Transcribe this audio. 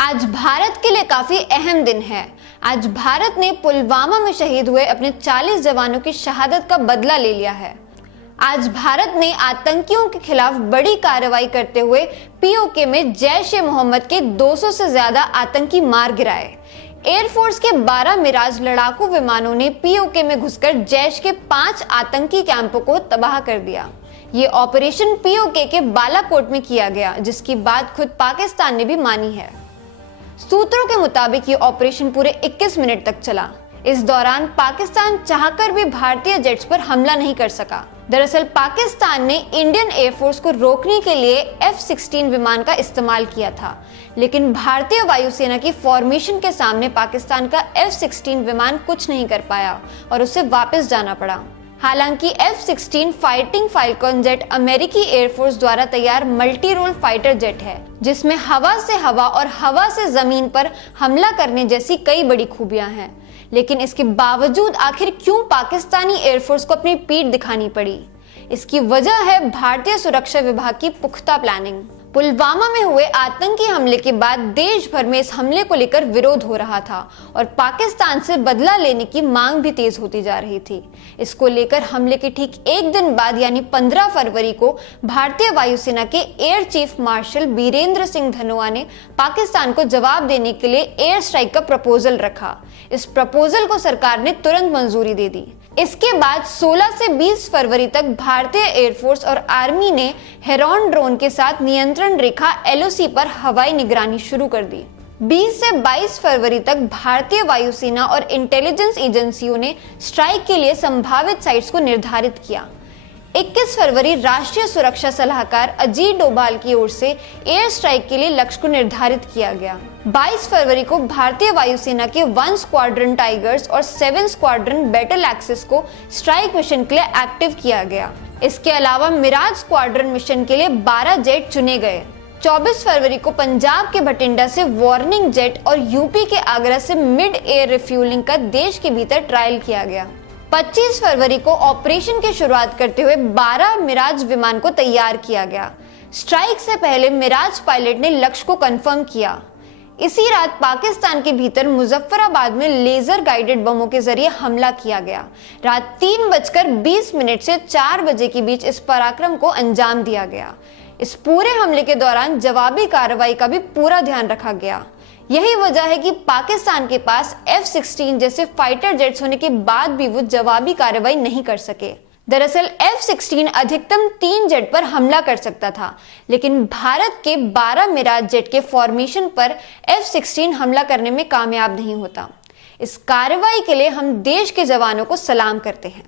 आज भारत के लिए काफी अहम दिन है। आज भारत ने पुलवामा में शहीद हुए अपने 40 जवानों की शहादत का बदला ले लिया है। आज भारत ने आतंकियों के खिलाफ बड़ी कार्रवाई करते हुए पीओके में जैश ए मोहम्मद के 200 से ज्यादा आतंकी मार गिराए। एयरफोर्स के 12 मिराज लड़ाकू विमानों ने पीओके में घुसकर जैश के 5 आतंकी कैंपों को तबाह कर दिया। ये ऑपरेशन पीओके के बालाकोट में किया गया, जिसकी बात खुद पाकिस्तान ने भी मानी है। सूत्रों के मुताबिक ये ऑपरेशन पूरे 21 मिनट तक चला। इस दौरान पाकिस्तान चाहकर भी भारतीय जेट्स पर हमला नहीं कर सका। दरअसल पाकिस्तान ने इंडियन एयरफोर्स को रोकने के लिए F-16 विमान का इस्तेमाल किया था, लेकिन भारतीय वायुसेना की फॉर्मेशन के सामने पाकिस्तान का F-16 विमान कुछ नहीं कर पाया और उसे वापस जाना पड़ा। हालांकि F-16 फाइटिंग फाल्कन जेट अमेरिकी एयरफोर्स द्वारा तैयार मल्टी रोल फाइटर जेट है, जिसमें हवा से हवा और हवा से जमीन पर हमला करने जैसी कई बड़ी खूबियां हैं। लेकिन इसके बावजूद आखिर क्यों पाकिस्तानी एयरफोर्स को अपनी पीठ दिखानी पड़ी? इसकी वजह है भारतीय सुरक्षा विभाग की पुख्ता प्लानिंग। पुलवामा में हुए आतंकी हमले के बाद देश भर में इस हमले को लेकर विरोध हो रहा था और पाकिस्तान से बदला लेने की मांग भी तेज होती जा रही थी। इसको लेकर हमले के ठीक एक दिन बाद यानी 15 फरवरी को भारतीय वायुसेना के air chief marshal Birendra Singh Dhanoa ने पाकिस्तान को जवाब देने के लिए एयर स्ट्राइक का प्रपोजल रखा। इस प्रपोजल को सरकार ने तुरंत मंजूरी दे दी। इसके बाद 16 से 20 फरवरी तक भारतीय एयरफोर्स और आर्मी ने हेरॉन ड्रोन के साथ नियंत्रण रेखा LOC पर हवाई निगरानी शुरू कर दी। 20 से 22 फरवरी तक भारतीय वायुसेना और इंटेलिजेंस एजेंसियों ने स्ट्राइक के लिए संभावित साइट्स को निर्धारित किया। 21 फरवरी राष्ट्रीय सुरक्षा सलाहकार अजीत डोभाल की ओर से एयर स्ट्राइक के लिए लक्ष्य को निर्धारित किया गया। 22 फरवरी को भारतीय वायुसेना के 1 स्क्वाड्रन टाइगर्स और 7 स्क्वाड्रन बैटल एक्सिस को स्ट्राइक मिशन के लिए एक्टिव किया गया। इसके अलावा मिराज स्क्वाड्रन मिशन के लिए 12 जेट चुने गए। 24 फरवरी को पंजाब के भटिंडा से वार्निंग जेट और यूपी के आगरा से मिड एयर रिफ्यूलिंग का देश के भीतर ट्रायल किया गया। 25 फरवरी को ऑपरेशन की शुरुआत करते हुए 12 मिराज विमान को तैयार किया गया। स्ट्राइक से पहले मिराज पायलट ने लक्ष्य को कंफर्म किया। इसी रात पाकिस्तान के भीतर मुजफ्फराबाद में लेजर गाइडेड बमों के जरिए हमला किया गया। रात 3:20 से 4 बजे के बीच इस पराक्रम को अंजाम दिया गया। इस पूरे हमले के दौरान जवाबी कार्रवाई का भी पूरा ध्यान रखा गया। यही वजह है कि पाकिस्तान के पास F-16 जैसे फाइटर जेट्स होने के बाद भी वो जवाबी कार्रवाई नहीं कर सके। दरअसल F-16 अधिकतम 3 जेट पर हमला कर सकता था, लेकिन भारत के 12 मिराज जेट के फॉर्मेशन पर F-16 हमला करने में कामयाब नहीं होता। इस कार्रवाई के लिए हम देश के जवानों को सलाम करते हैं।